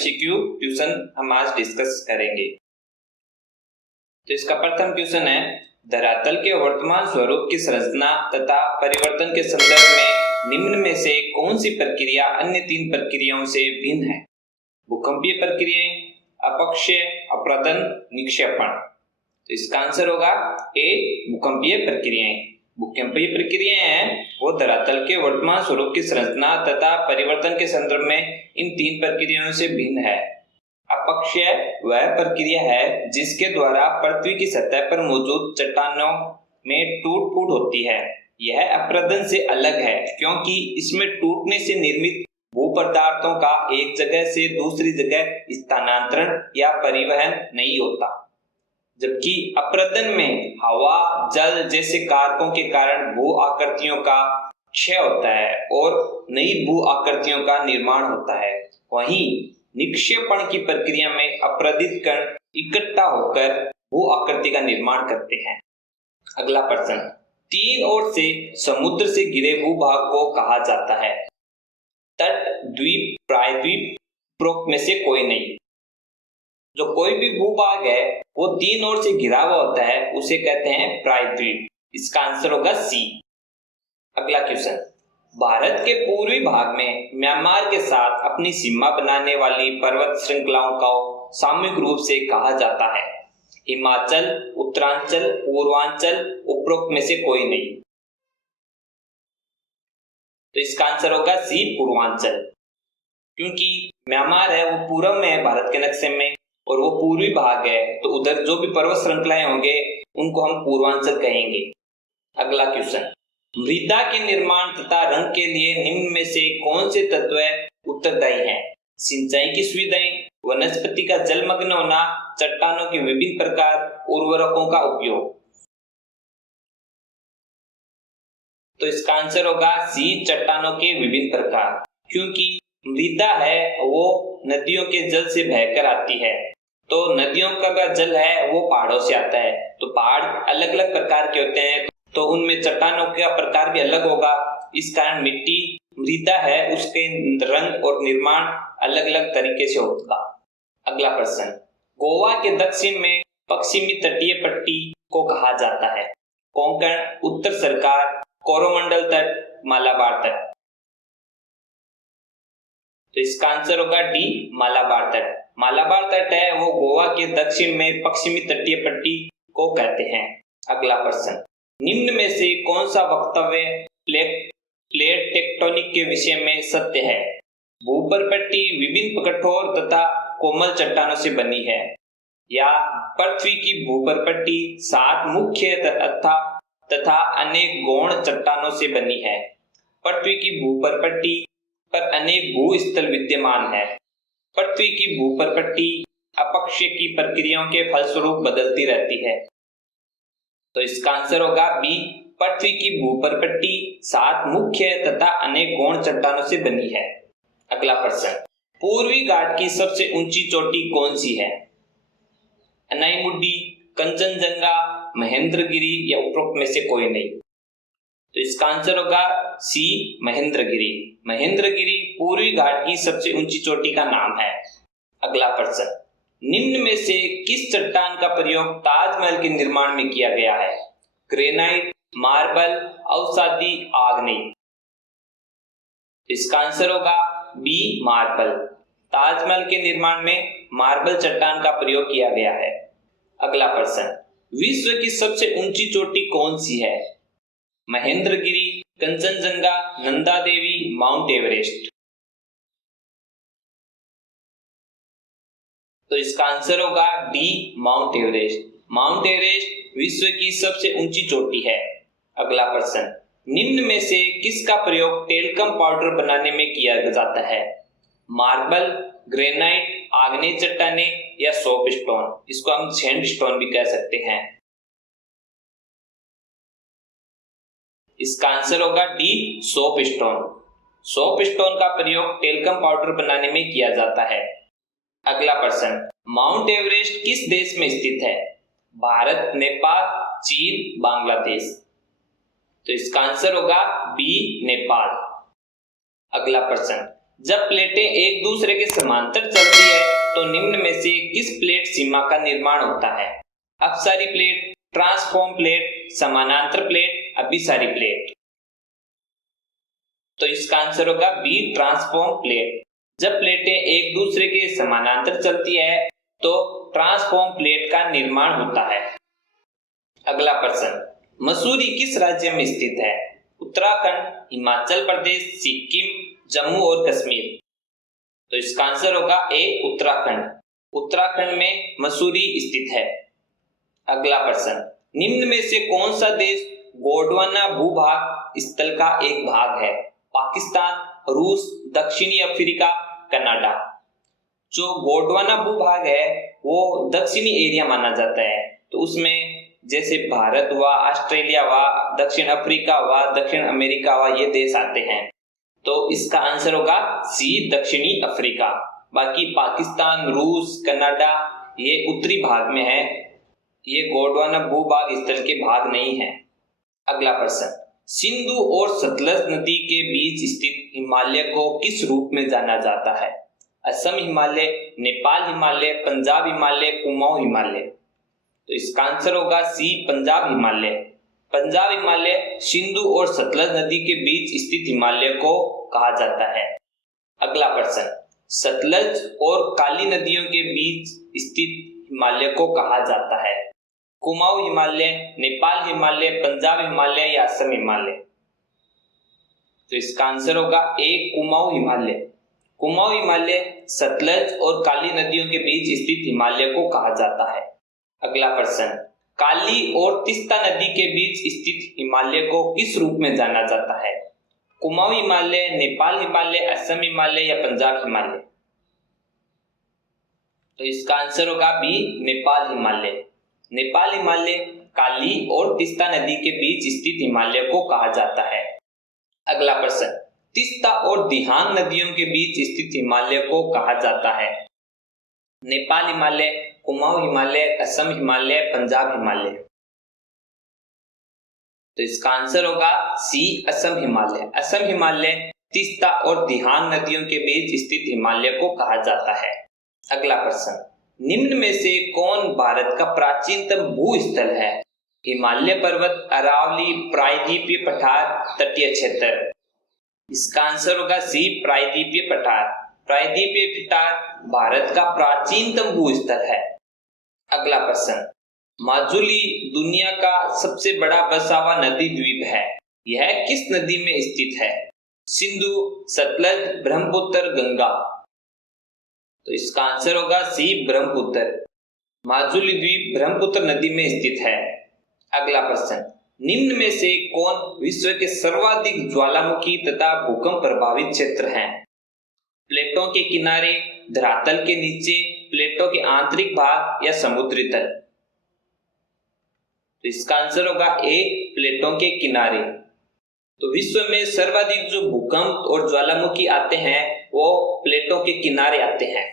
MCQ question हम आज discuss करेंगे। तो इसका प्रथम क्वेश्चन है, धरातल के वर्तमान स्वरूप की संरचना तथा परिवर्तन के संदर्भ में निम्न में से कौन सी प्रक्रिया अन्य तीन प्रक्रियाओं से भिन्न है? भूकंपीय प्रक्रियाएं, अपक्षय, अपरदन, निक्षेपण। तो इसका आंसर होगा ए, भूकंपीय प्रक्रियाएं। भूकंपीय प्रक्रियाएं हैं वो धरातल के वर्तमान स्वरूप की संरचना तथा परिवर्तन के संदर्भ में इन तीन प्रक्रियाओं से भिन्न है। अपक्षय वह प्रक्रिया है जिसके द्वारा पृथ्वी की सतह पर मौजूद चट्टानों में टूट फूट होती है। यह अपरदन से अलग है क्योंकि इसमें टूटने से निर्मित भू पदार्थों का एक जगह से दूसरी जगह स्थानांतरण या परिवहन नहीं होता, जबकि अपरदन में हवा, जल जैसे कारकों के कारण भू आकृतियों का क्षय होता है और नई भू आकृतियों का निर्माण होता है। वहीं निक्षेपण की प्रक्रिया में अपरदित कण इकट्ठा होकर भू आकृति का निर्माण करते हैं। अगला प्रश्न, तीन ओर से समुद्र से घिरे भूभाग को कहा जाता है? तट, द्वीप, प्रायद्वीप, उपरोक्त में से कोई नहीं। जो कोई भी भूभाग है वो तीन ओर से घिरा हुआ होता है, उसे कहते हैं प्रायद्वीप। इसका आंसर होगा सी। अगला क्वेश्चन, भारत के पूर्वी भाग में म्यांमार के साथ अपनी सीमा बनाने वाली पर्वत श्रृंखलाओं को सामूहिक रूप से कहा जाता है? हिमाचल, उत्तरांचल, पूर्वांचल, उपरोक्त में से कोई नहीं। तो इसका आंसर होगा सी, पूर्वांचल, क्योंकि म्यांमार है वो पूर्व में है भारत के नक्शे में और वो पूर्वी भाग है, तो उधर जो भी पर्वत श्रृंखलाएं होंगे उनको हम पूर्वांचल कहेंगे। अगला क्वेश्चन, मृदा के निर्माण तथा रंग के लिए निम्न में से कौन से तत्व उत्तरदायी हैं? सिंचाई की सुविधाएं, वनस्पति का जलमग्न होना, चट्टानों के विभिन्न प्रकार, उर्वरकों का उपयोग। तो इसका आंसर होगा सी, चट्टानों के विभिन्न प्रकार, क्योंकि मृदा है वो नदियों के जल से बहकर आती है, तो नदियों का जल है वो पहाड़ों से आता है, तो पहाड़ अलग अलग प्रकार के होते हैं, तो उनमें चट्टानों का प्रकार भी अलग होगा। इस कारण मिट्टी, मृदा है उसके रंग और निर्माण अलग अलग तरीके से होगा। अगला प्रश्न, गोवा के दक्षिण में पश्चिमी तटीय पट्टी को कहा जाता है? कोंकण, उत्तर सरकार, कोरोमंडल तट, मालाबार तट। तो इसका आंसर होगा डी, मालाबार तट। मालाबार तट है वो गोवा के दक्षिण में पश्चिमी तटीय पट्टी को कहते हैं। अगला प्रश्न, निम्न में से कौन सा वक्तव्य प्लेट टेक्टोनिक के विषय में सत्य है? भूपर्पट्टी विभिन्न कठोर तथा कोमल चट्टानों से बनी है, या पृथ्वी की भूपर्पट्टी 7 मुख्य तथा अनेक गौण चट्टानों से बनी है। पृथ्वी की भूपर्पट्टी पर अनेक भूस्थल विद्यमान है। पृथ्वी की भूपर्पट्टी अपक्षय की प्रक्रियाओं के फलस्वरूप बदलती रहती है। तो इसका आंसर होगा बी, पृथ्वी की भूपर्पट्टी 7 मुख्य तथा अनेक गौण चट्टानों से बनी है। अगला प्रश्न, पूर्वी घाट की सबसे ऊंची चोटी कौन सी है? अनाईमुड्डी, कंचनजंगा, महेंद्रगिरी, या उपरोक्त में से कोई नहीं। तो इसका आंसर होगा सी, महेंद्रगिरी। महेंद्रगिरी पूर्वी घाट की सबसे ऊंची चोटी का नाम है। अगला प्रश्न, निम्न में से किस चट्टान का प्रयोग ताजमहल के निर्माण में किया गया है? ग्रेनाइट, मार्बल, अवसादी, आग्नेय। इसका आंसर होगा बी, मार्बल। ताजमहल के निर्माण में मार्बल चट्टान का प्रयोग किया गया है। अगला प्रश्न, विश्व की सबसे ऊंची चोटी कौन सी है? Mahendragiri, Kanchenjunga, Nanda Devi, mount Everest. तो इसका आंसर होगा D, mount Everest. Mount Everest विश्व की सबसे ऊंची चोटी है। अगला प्रश्न, निम्न में से किसका प्रयोग टेल्कम पाउडर बनाने में किया जाता है? मार्बल, ग्रेनाइट, आग्नेय चट्टाने, या सोपस्टोन। इसको हम सैंडस्टोन भी कह सकते हैं। इसका आंसर होगा डी, सोपस्टोन। सोपस्टोन का प्रयोग टेल्कम पाउडर बनाने में किया जाता है। अगला प्रश्न, माउंट एवरेस्ट किस देश में स्थित है? भारत, नेपाल, चीन, बांग्लादेश। तो इसका आंसर होगा बी, नेपाल। अगला प्रश्न, जब प्लेटें एक दूसरे के समांतर चलती है तो निम्न में से किस प्लेट सीमा का निर्माण होता है? अपसारी प्लेट, ट्रांसफॉर्म प्लेट, समानांतर प्लेट, अभिसारी प्लेट। तो इसका आंसर होगा बी, ट्रांसफॉर्म प्लेट। जब प्लेटें एक दूसरे के समानांतर चलती है तो ट्रांसफॉर्म प्लेट का निर्माण होता है। अगला प्रश्न, मसूरी किस राज्य में स्थित है? उत्तराखंड, हिमाचल प्रदेश, सिक्किम, जम्मू और कश्मीर। तो इसका आंसर होगा ए, उत्तराखंड। उत्तराखंड में मसूरी स्थित है। अगला प्रश्न, निम्न में से कौन सा देश गोंडवाना भूभाग स्थल का एक भाग है? पाकिस्तान, रूस, दक्षिणी अफ्रीका, कनाडा। जो गोंडवाना भूभाग है वो दक्षिणी एरिया माना जाता है, तो उसमें जैसे भारत हुआ, ऑस्ट्रेलिया हुआ, दक्षिण अफ्रीका हुआ, दक्षिण अमेरिका हुआ, ये देश आते हैं। तो इसका आंसर होगा सी, दक्षिणी अफ्रीका। बाकी पाकिस्तान, रूस, कनाडा ये उत्तरी भाग में है, ये गोंडवाना भूभाग स्थल के भाग नहीं है। अगला प्रश्न, सिंधु और सतलज नदी के बीच स्थित हिमालय को किस रूप में जाना जाता है? असम हिमालय, नेपाल हिमालय, पंजाब हिमालय, कुमाऊं हिमालय। तो इसका आंसर होगा सी, पंजाब हिमालय। पंजाब हिमालय सिंधु और सतलज नदी के बीच स्थित हिमालय को कहा जाता है। अगला प्रश्न, सतलज और काली नदियों के बीच स्थित हिमालय को कहा जाता है? कुमाऊं हिमालय, नेपाल हिमालय, पंजाब हिमालय या असम हिमालय। तो इसका आंसर होगा ए, कुमाऊं हिमालय। कुमाऊं हिमालय सतलज और काली नदियों के बीच स्थित हिमालय को कहा जाता है। अगला प्रश्न, काली और तीस्ता नदी के बीच स्थित हिमालय को किस रूप में जाना जाता है? कुमाऊं हिमालय, नेपाल हिमालय, असम हिमालय या पंजाब हिमालय। तो इसका आंसर होगा बी, नेपाल हिमालय। नेपाल हिमालय काली और तीस्ता नदी के बीच स्थित हिमालय को कहा जाता है। अगला प्रश्न, तीस्ता और दिहांग नदियों के बीच स्थित हिमालय को कहा जाता है? नेपाल हिमालय, कुमाऊं हिमालय, असम हिमालय, पंजाब हिमालय। तो इसका आंसर होगा सी, असम हिमालय। असम हिमालय तीस्ता और दिहांग नदियों के बीच स्थित हिमालय को कहा जाता है। अगला प्रश्न, निम्न में से कौन भारत का प्राचीनतम भूस्थल है? हिमालय पर्वत, अरावली, प्रायद्वीपीय पठार, तटीय क्षेत्र। इसका आंसर होगा सी, प्रायद्वीपीय पठार। प्रायद्वीपीय पठार भारत का प्राचीनतम भूस्थल है। अगला प्रश्न, माजुली दुनिया का सबसे बड़ा बसा हुआ नदी द्वीप है, यह किस नदी में स्थित है? सिंधु, सतलज, ब्रह्मपुत्र, गंगा। तो इसका आंसर होगा सी, ब्रह्मपुत्र। माजुली द्वीप ब्रह्मपुत्र नदी में स्थित है। अगला प्रश्न, निम्न में से कौन विश्व के सर्वाधिक ज्वालामुखी तथा भूकंप प्रभावित क्षेत्र हैं? प्लेटों के किनारे, धरातल के नीचे, प्लेटों के आंतरिक भाग या समुद्री तल। तो इसका आंसर होगा ए, प्लेटों के किनारे। तो विश्व में सर्वाधिक जो भूकंप और ज्वालामुखी आते हैं वो प्लेटों के किनारे आते हैं,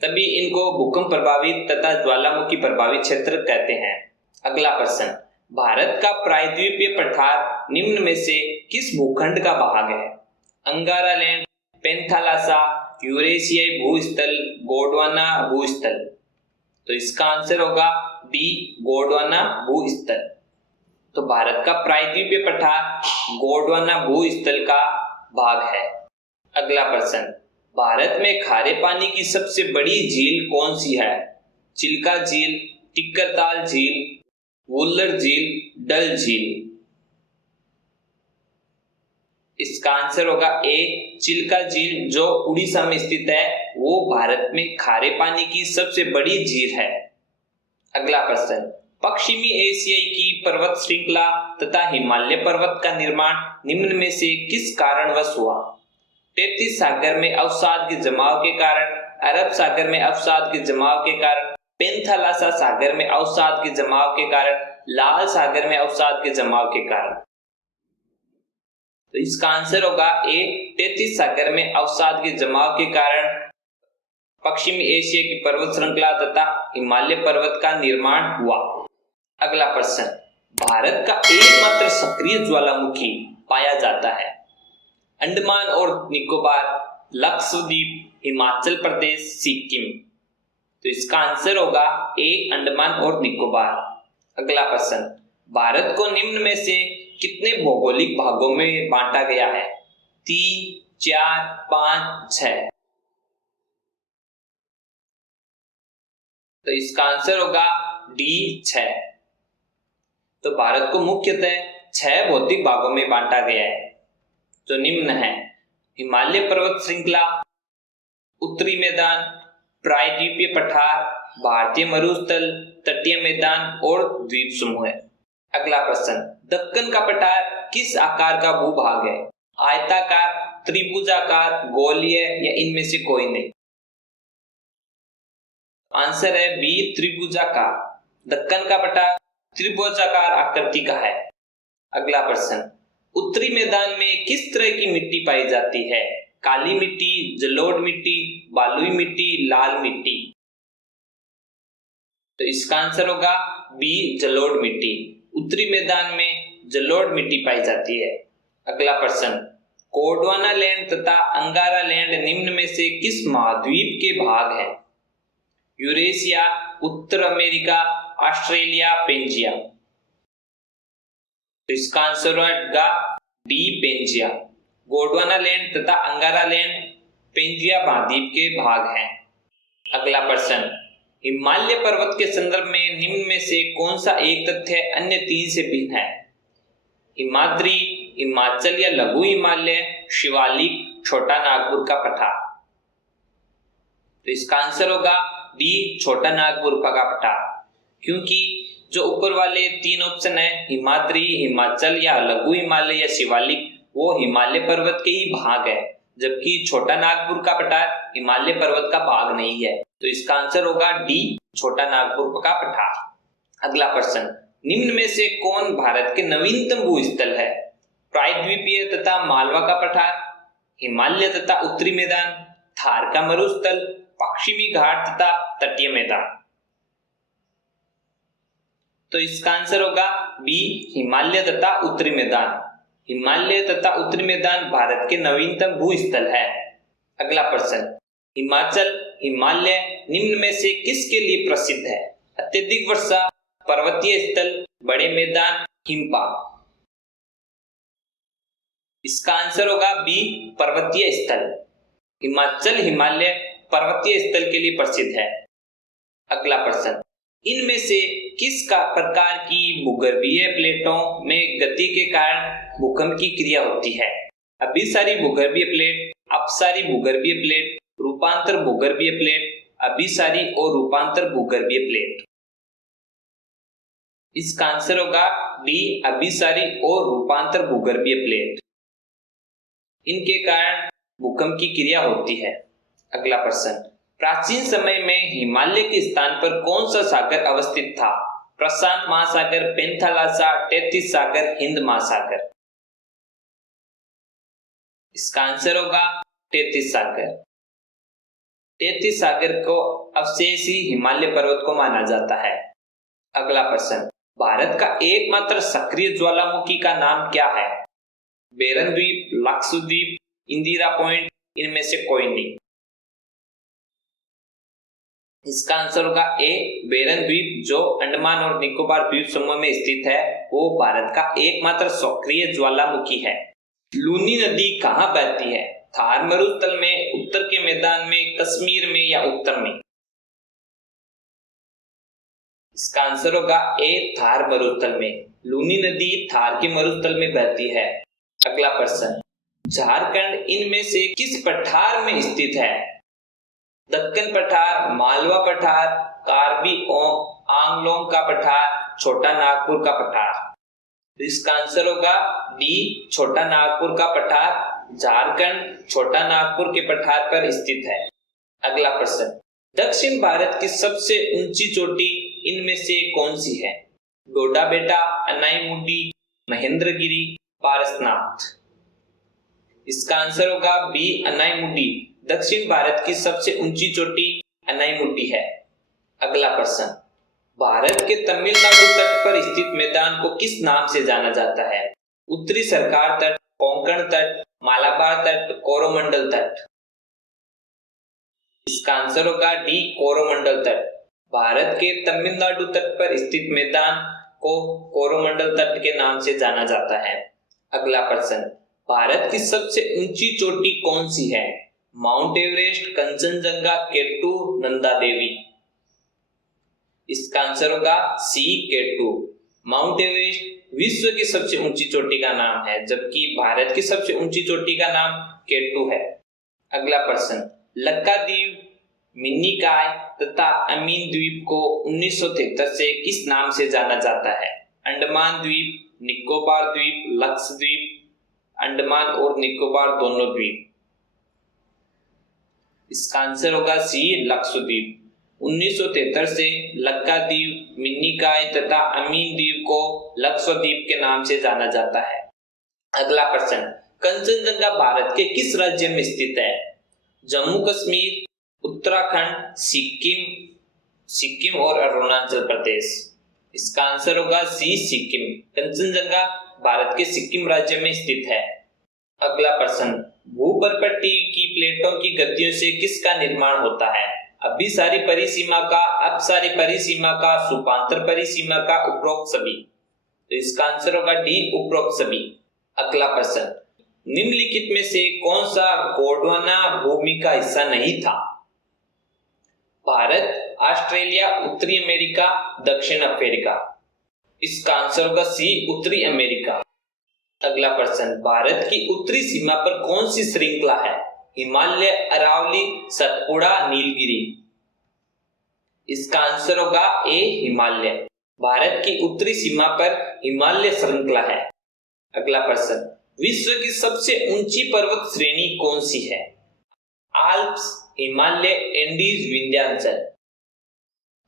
तभी इनको भूकंप प्रभावित तथा ज्वालामुखी प्रभावित क्षेत्र कहते हैं। अगला प्रश्न, भारत का प्रायद्वीपीय पठार निम्न में से किस भूखंड का भाग है? अंगारा लैंड, पेंथालासा, यूरेशियाई भूस्थल, गोंडवाना भूस्थल। तो इसका आंसर होगा बी, गोंडवाना भूस्थल। तो भारत का प्रायद्वीपीय पठार गोंडवाना भूस्थल का भाग है। अगला प्रश्न, भारत में खारे पानी की सबसे बड़ी झील कौन सी है? चिल्का झील, टिक्करताल झील, वुल्लर झील, डल झील। इसका आंसर होगा ए, चिल्का झील जो उड़ीसा में स्थित है वो भारत में खारे पानी की सबसे बड़ी झील है। अगला प्रश्न, पश्चिमी एशियाई की पर्वत श्रृंखला तथा हिमालय पर्वत का निर्माण निम्न में से किस कारणवश हुआ? तैतीस सागर में अवसाद के जमाव के कारण, अरब सागर में अवसाद के जमाव के कारण, पेंथालासा सागर में अवसाद के जमाव के कारण, लाल सागर में अवसाद के जमाव के कारण। तो इसका आंसर होगा ए, तैतीस सागर में अवसाद के जमाव के कारण पश्चिमी एशिया की पर्वत श्रृंखला तथा हिमालय पर्वत का निर्माण हुआ। अगला प्रश्न, भारत का एकमात्र सक्रिय ज्वालामुखी पाया जाता है? अंडमान और निकोबार, लक्षद्वीप, हिमाचल प्रदेश, सिक्किम। तो इसका आंसर होगा ए, अंडमान और निकोबार। अगला प्रश्न, भारत को निम्न में से कितने भौगोलिक भागों में बांटा गया है? 3, 4, 5, 6। तो इसका आंसर होगा डी, 6। तो भारत को मुख्यतः 6 भौतिक भागों में बांटा गया है, जो निम्न है: हिमालय पर्वत श्रृंखला, उत्तरी मैदान, प्रायद्वीपीय पठार, भारतीय मरुस्थल, तटीय मैदान और द्वीप समूह है। अगला प्रश्न, दक्कन का पठार किस आकार का भूभाग है? आयताकार, त्रिभुजाकार, गोलीय या इनमें से कोई नहीं? आंसर है बी, त्रिभुजाकार। दक्कन का पठार त्रिभुजाकार आकृति का है। अगला प्रश्न, उत्तरी मैदान में किस तरह की मिट्टी पाई जाती है? काली मिट्टी, जलोढ़ मिट्टी, बालुई मिट्टी, लाल मिट्टी। तो इसका आंसर होगा बी, जलोढ़ मिट्टी। उत्तरी मैदान में जलोढ़ मिट्टी पाई जाती है। अगला प्रश्न, गोंडवाना लैंड तथा अंगारा लैंड निम्न में से किस महाद्वीप के भाग हैं? यूरेशिया, उत्तर अमेरिका, ऑस्ट्रेलिया, पेंजिया। तो इसका आंसर होगा डी, पेंजिया। गोंडवाना लैंड तथा अंगारा लैंड पेंजिया महाद्वीप के भाग हैं। अगला प्रश्न, हिमालय पर्वत के संदर्भ में निम्न में से कौन सा एक तथ्य अन्य 3 से भिन्न है? हिमाद्री, हिमाचल या लघु हिमालय, शिवालिक, छोटा नागपुर का पठार। तो इसका आंसर होगा डी, छोटा नागपुर का पठार, क्योंकि जो ऊपर वाले 3 ऑप्शन है, हिमाद्री, हिमाचल या लघु हिमालय या शिवालिक, वो हिमालय पर्वत के ही भाग है, जबकि छोटा नागपुर का पठार हिमालय पर्वत का भाग नहीं है। तो इसका आंसर होगा डी, छोटा नागपुर का पठार। अगला प्रश्न, निम्न में से कौन भारत के नवीनतम भूस्थल है? प्रायद्वीपीय तथा मालवा का पठार, हिमालय तथा उत्तरी मैदान, थार का मरुस्थल, पश्चिमी घाट तथा तटीय मैदान। तो इसका आंसर होगा बी, हिमालय तथा उत्तरी मैदान। हिमालय तथा उत्तरी मैदान भारत के नवीनतम भूस्थल है। अगला प्रश्न, हिमाचल, हिमालय निम्न में से किसके लिए प्रसिद्ध है? अत्यधिक वर्षा, पर्वतीय स्थल, बड़े मैदान, हिमपात। इसका आंसर होगा बी, पर्वतीय स्थल। हिमाचल, हिमालय पर्वतीय स्थल के लिए प्रसिद्ध है। अगला प्रश्न, इनमें से किस का प्रकार की भूगर्भीय प्लेटों में गति के कारण भूकंप की क्रिया होती है? अभिसारी भूगर्भीय प्लेट, अपसारी भूगर्भीय प्लेट, रूपांतर भूगर्भीय प्लेट, अभिसारी और रूपांतर भूगर्भीय प्लेट। इसका आंसर होगा डी, अभिसारी और रूपांतर भूगर्भीय प्लेट। इनके कारण भूकंप की क्रिया होती है। अगला प्रश्न, प्राचीन समय में हिमालय के स्थान पर कौन सा सागर अवस्थित था? प्रशांत महासागर, पेंथालासा, टेथिस सागर, हिंद महासागर। इसका आंसर होगा टेथिस सागर। टेथिस सागर को अवशेषी हिमालय पर्वत को माना जाता है। अगला प्रश्न, भारत का एकमात्र सक्रिय ज्वालामुखी का नाम क्या है? बेरन द्वीप, लक्षद्वीप, इंदिरा पॉइंट, इनमें से कोई नहीं? इसका आंसर होगा ए, बेरन द्वीप, जो अंडमान और निकोबार द्वीप समूह में स्थित है। वो भारत का एकमात्र सक्रिय ज्वालामुखी है। लूनी नदी कहाँ बहती है? थार मरुस्थल में, उत्तर के मैदान में, कश्मीर में या उत्तर में? इसका आंसर होगा ए, थार मरुस्थल में। लूनी नदी थार के मरुस्थल में बहती है। अगला प्रश्न, झारखंड इनमें से किस पठार में स्थित है? दक्कन पठार, मालवा पठार, कार्बी आंगलोंग का पठार, छोटा नागपुर का पठार। तो इसका आंसर होगा डी, छोटा नागपुर का पठार। झारखंड छोटा नागपुर के पठार पर स्थित है। अगला प्रश्न, दक्षिण भारत की सबसे ऊंची चोटी इनमें से कौन सी है? डोडा बेटा, अनाईमुडी, महेंद्रगिरी, पारसनाथ। इसका आंसर होगा बी, अनाईमुडी। दक्षिण भारत की सबसे ऊंची चोटी अनाईमुडी है। अगला प्रश्न, भारत के तमिलनाडु तट पर स्थित मैदान को किस नाम से जाना जाता है? उत्तरी सरकार तट, कोंकण तट, मालाबार तट, कोरोमंडल तट। इसका आंसर होगा डी, कोरोमंडल तट। भारत के तमिलनाडु तट पर स्थित मैदान को कोरोमंडल तट के नाम से जाना जाता है। अगला प्रश्न, भारत की सबसे ऊंची चोटी कौन सी है? Mount Everest, Kanchenjunga, केटू, Nanda Devi. इसका आंसर होगा सी, केटू। माउंट एवरेस्ट विश्व की सबसे ऊंची चोटी का नाम है, जबकि भारत की सबसे ऊंची चोटी का नाम केटू है। अगला प्रश्न, लक्काद्वीप, मिनिकॉय तथा अमीन द्वीप को 1973 से किस नाम से जाना जाता है? अंडमान द्वीप, निकोबार द्वीप, लक्षद्वीप, अंडमान और निकोबार दोनों द्वीप। इसका आंसर होगा सी, लक्षद्वीप। 1973 से लक्काद्वीप, मिनिकॉय तथा अमीन द्वीप को लक्षद्वीप के नाम से जाना जाता है। अगला प्रश्न, कंचनजंगा भारत के किस राज्य में स्थित है? जम्मू कश्मीर, उत्तराखंड, सिक्किम और अरुणाचल प्रदेश। इसका आंसर होगा सी, सिक्किम। कंचनजंगा भारत के सिक्किम राज्य में स्थित है। अगला प्रश्न, भूपर्पट्टी की प्लेटों की गद्दियों से किसका निर्माण होता है? अभिसारी परिसीमा का, अपसारी परिसीमा का, सुपांतर परिसीमा का, उपरोक्त सभी। तो इसका आंसर होगा डी, उपरोक्त सभी। अगला प्रश्न, निम्नलिखित में से कौन सा गोंडवाना भूमि का हिस्सा नहीं था? भारत, ऑस्ट्रेलिया, उत्तरी अमेरिका, दक्षिण अफ्रीका। इसका आंसर होगा सी, उत्तरी अमेरिका। अगला प्रश्न, भारत की उत्तरी सीमा पर कौन सी श्रृंखला है? हिमालय, अरावली, सतपुड़ा, नीलगिरी। इसका आंसर होगा ए, हिमालय। भारत की उत्तरी सीमा पर हिमालय श्रृंखला है। अगला प्रश्न, विश्व की सबसे ऊंची पर्वत श्रेणी कौन सी है? Alps, Himalaya, Andes, Vindhyachal.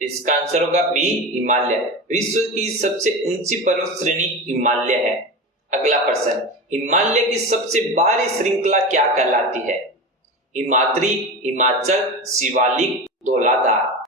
इसका आंसर होगा बी, हिमालय। विश्व की सबसे ऊंची पर्वत श्रेणी हिमालय है। अगला प्रश्न, हिमालय की सबसे बाहरी श्रृंखला क्या कहलाती है? हिमाद्री, हिमाचल, शिवालिक, धौलाधार।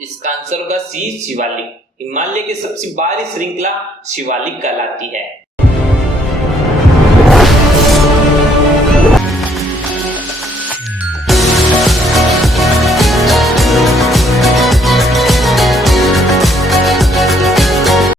इसका आंसर होगा सी, शिवालिक। हिमालय की सबसे बाहरी श्रृंखला शिवालिक कहलाती है।